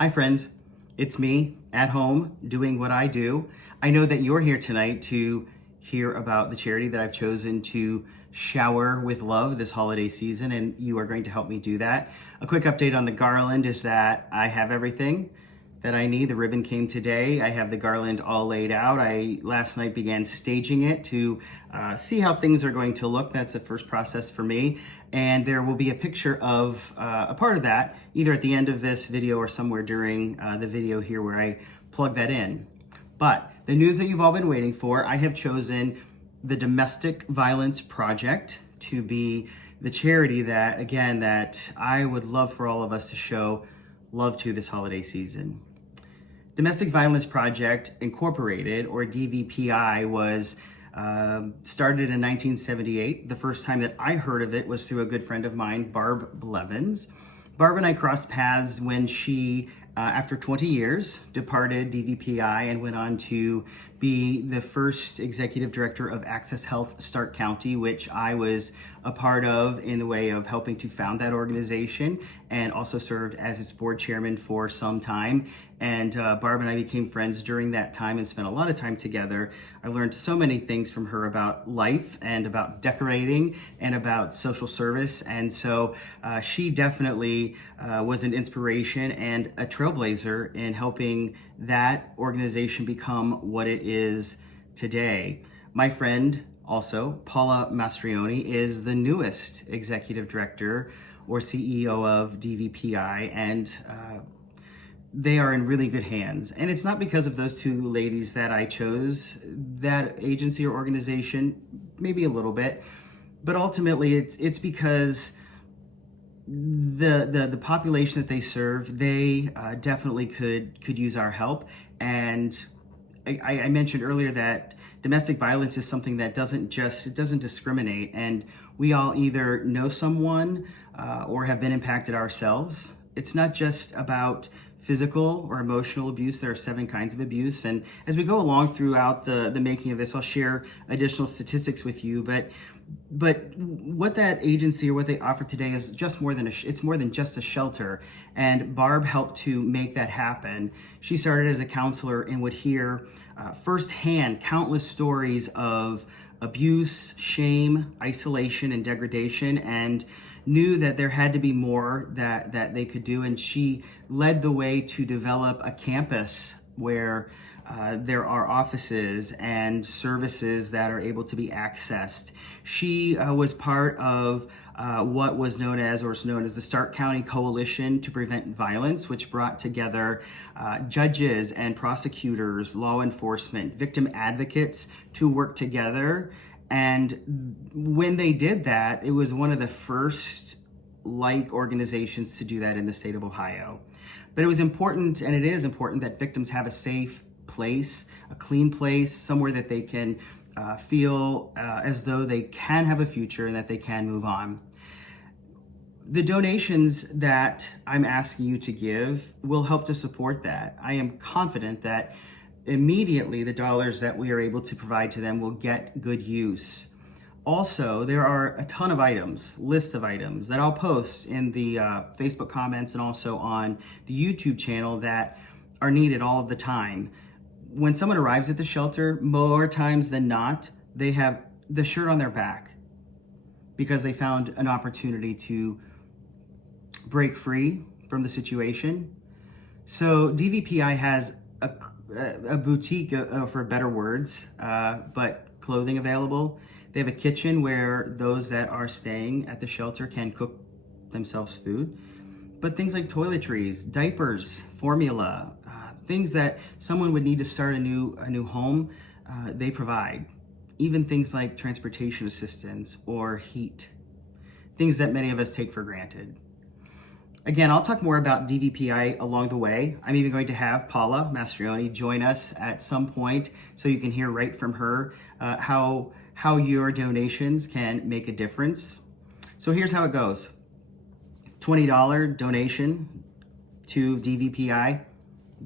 Hi friends, it's me at home doing what I do. I know that you're here tonight to hear about the charity that I've chosen to shower with love this holiday season, and you are going to help me do that. A quick update on the garland is that I have everything that I need. The ribbon came today. I have the garland all laid out. I last night began staging it to see how things are going to look. That's the first process for me. And there will be a picture of a part of that, either at the end of this video or somewhere during the video here where I plug that in. But the news that you've all been waiting for, I have chosen the Domestic Violence Project to be the charity that, again, that I would love for all of us to show love to this holiday season. Domestic Violence Project Incorporated, or DVPI, was started in 1978. The first time that I heard of it was through a good friend of mine, Barb Blevins. Barb and I crossed paths when she, after 20 years, departed DVPI and went on to be the first executive director of Access Health Stark County, which I was a part of in the way of helping to found that organization, and also served as its board chairman for some time. And Barb and I became friends during that time and spent a lot of time together. I learned so many things from her about life and about decorating and about social service. And so she definitely was an inspiration and a trailblazer in helping that organization become what it is today. My friend, also, Paula Mastrioni, is the newest executive director or CEO of DVPI, and they are in really good hands. And it's not because of those two ladies that I chose that agency or organization, maybe a little bit, but ultimately it's because the population that they serve, they definitely could use our help. And I mentioned earlier that domestic violence is something that doesn't discriminate, and we all either know someone or have been impacted ourselves. It's not just about physical or emotional abuse. There are 7 kinds of abuse, and as we go along throughout the making of this, I'll share additional statistics with you. But what that agency or what they offer today is just more than it's more than just a shelter. And Barb helped to make that happen. She started as a counselor and would hear firsthand countless stories of abuse, shame, isolation, and degradation, and knew that there had to be more that they could do. And she led the way to develop a campus where there are offices and services that are able to be accessed. She was part of what was known as, or is known as, the Stark County Coalition to Prevent Violence, which brought together judges and prosecutors, law enforcement, victim advocates to work together. And when they did that, it was one of the first like organizations to do that in the state of Ohio. But it was important, and it is important, that victims have a safe place, a clean place, somewhere that they can feel as though they can have a future and that they can move on. The donations that I'm asking you to give will help to support that. I am confident that immediately the dollars that we are able to provide to them will get good use. Also, there are a ton of list of items that I'll post in the Facebook comments and also on the YouTube channel that are needed all of the time. When someone arrives at the shelter, more times than not, they have the shirt on their back because they found an opportunity to break free from the situation. So DVPI has a boutique, for better words, but clothing available. They have a kitchen where those that are staying at the shelter can cook themselves food. But things like toiletries, diapers, formula, things that someone would need to start a new home, they provide. Even things like transportation assistance or heat, things that many of us take for granted. Again, I'll talk more about DVPI along the way. I'm even going to have Paula Mastrioni join us at some point so you can hear right from her how your donations can make a difference. So here's how it goes. $20 donation to DVPI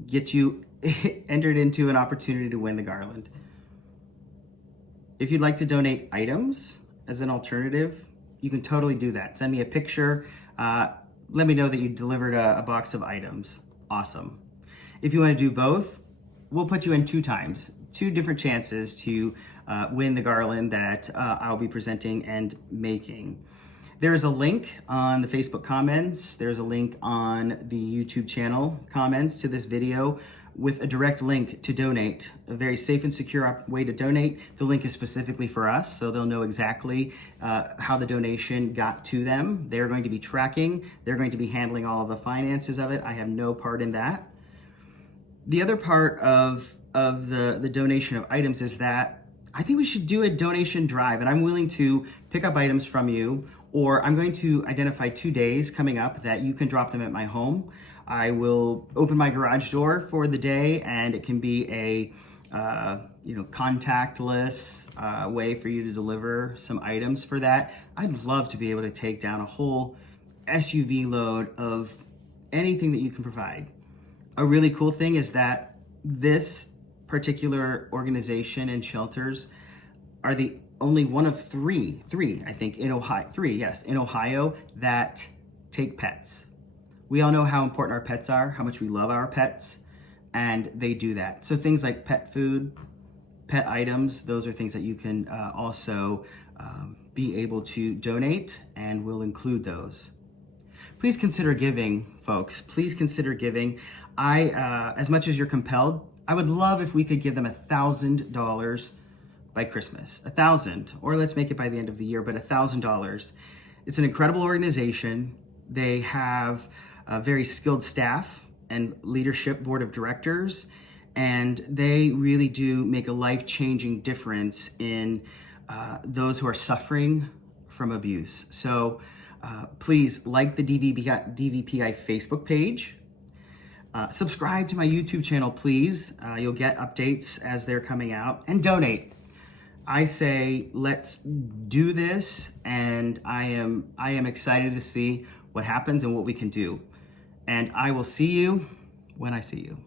gets you entered into an opportunity to win the garland. If you'd like to donate items as an alternative, you can totally do that. Send me a picture. Let me know that you delivered a box of items. awesome. If you want to do both, we'll put you in 2 times, 2 different chances to win the garland that I'll be presenting and making. There's a link on the Facebook comments. There's a link on the YouTube channel comments to this video with a direct link to donate, a very safe and secure way to donate. The link is specifically for us, so they'll know exactly how the donation got to them. They're going to be tracking. They're going to be handling all of the finances of it. I have no part in that. The other part of the donation of items is that I think we should do a donation drive, and I'm willing to pick up items from you, or I'm going to identify 2 days coming up that you can drop them at my home. I will open my garage door for the day, and it can be a contactless way for you to deliver some items for that. I'd love to be able to take down a whole SUV load of anything that you can provide. A really cool thing is that this particular organization and shelters are the only one of three, I think, in Ohio, in Ohio, that take pets. We all know how important our pets are, how much we love our pets, and they do that. So things like pet food, pet items, those are things that you can also be able to donate, and we'll include those. Please consider giving, folks. Please consider giving. As much as you're compelled, I would love if we could give them $1,000 by Christmas. 1,000, or let's make it by the end of the year, but $1,000. It's an incredible organization. They have a very skilled staff and leadership board of directors, and they really do make a life-changing difference in those who are suffering from abuse. So please like the DVPI Facebook page. Subscribe to my YouTube channel, please. You'll get updates as they're coming out, and donate. I say, let's do this, and I am excited to see what happens and what we can do. And I will see you when I see you.